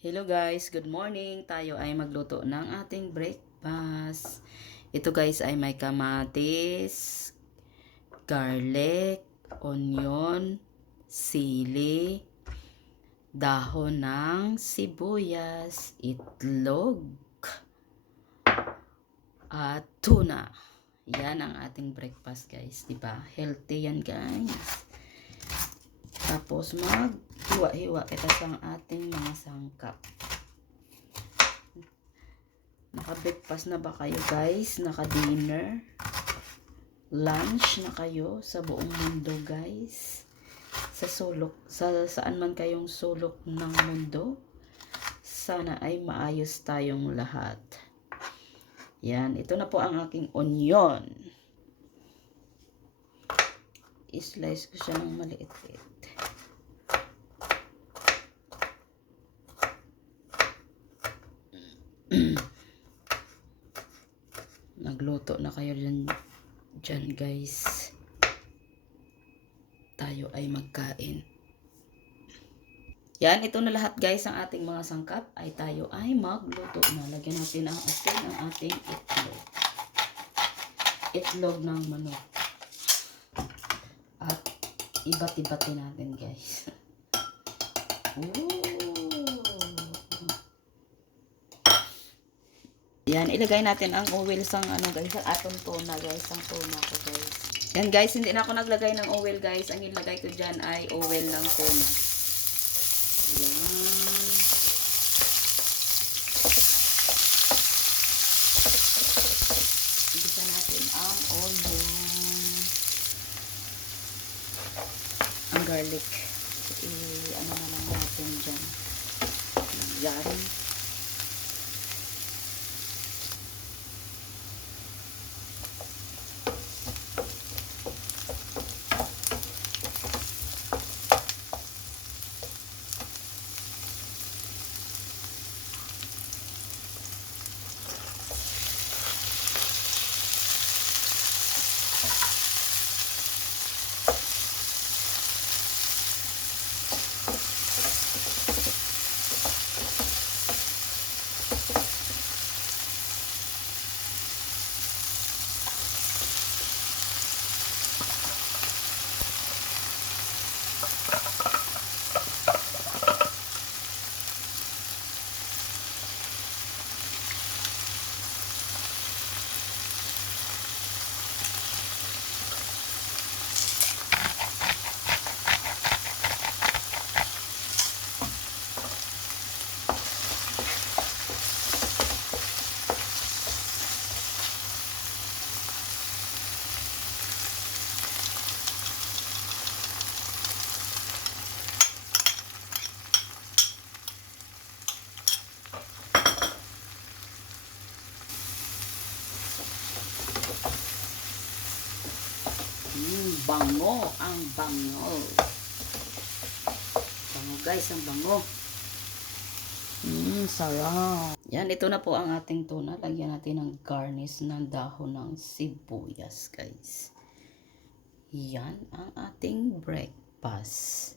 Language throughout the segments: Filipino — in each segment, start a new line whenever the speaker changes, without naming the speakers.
Hello guys, good morning. Tayo ay magluto ng ating breakfast. Ito guys ay may kamatis, garlic, onion, sili, dahon ng sibuyas, itlog, at tuna. Yan ang ating breakfast guys, 'di ba? Healthy yan guys. Tapos mag-hiwa-hiwa kita sa ating mga sangkap. Naka-breakfast na ba kayo guys? Naka-dinner? Lunch na kayo sa buong mundo guys? Sa sulok, sa saan man kayong sulok ng mundo? Sana ay maayos tayong lahat. Yan, ito na po ang aking onion. I-slice ko siya ng maliit-liit. Nagluto na kayo dyan, dyan guys. Tayo ay magkain. Yan, ito na lahat guys ang ating mga sangkap ay tayo ay magluto na. Lagyan natin ang asin ng ating itlog. Itlog ng manok. At ibat-ibati natin guys. Ooh. Yan, ilagay natin ang oil sang ano guys, ang atong tuna guys, ang tuna ko guys. Yan guys, hindi na ako naglagay ng oil guys. Ang ilagay ko dyan ay oil ng tuna. Yan. Igisa natin ang onion. Ang garlic. I, ano na lang natin dyan. Yan. Mm, bango. Ang bango. Bango guys, ang bango. Mm, sarap. Yan, ito na po ang ating tuna. Lagyan natin ng garnish ng dahon ng sibuyas, guys. Yan ang ating breakfast.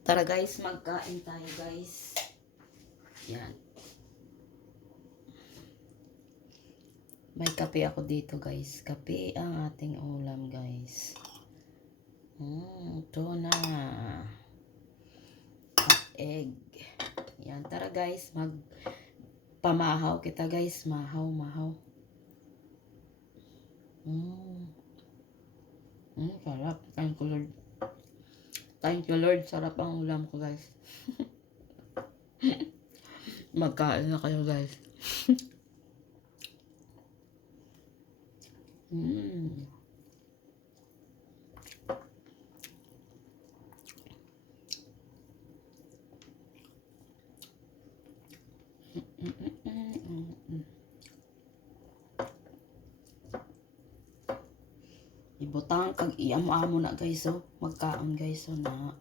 Tara guys, magkain tayo guys. Yan. May kape ako dito guys. Kape ang ating ulam guys. Mm, tuna. At egg. Yan, tara guys. Mag pamahaw kita guys. Mahaw, mahaw. Mm. Mm, sarap. Thank you Lord. Thank you Lord. Sarap ang ulam ko guys. Magkain na kayo guys. Mm. Ibutang kag iamo-amo na guys oh. Magkaon guys oh na.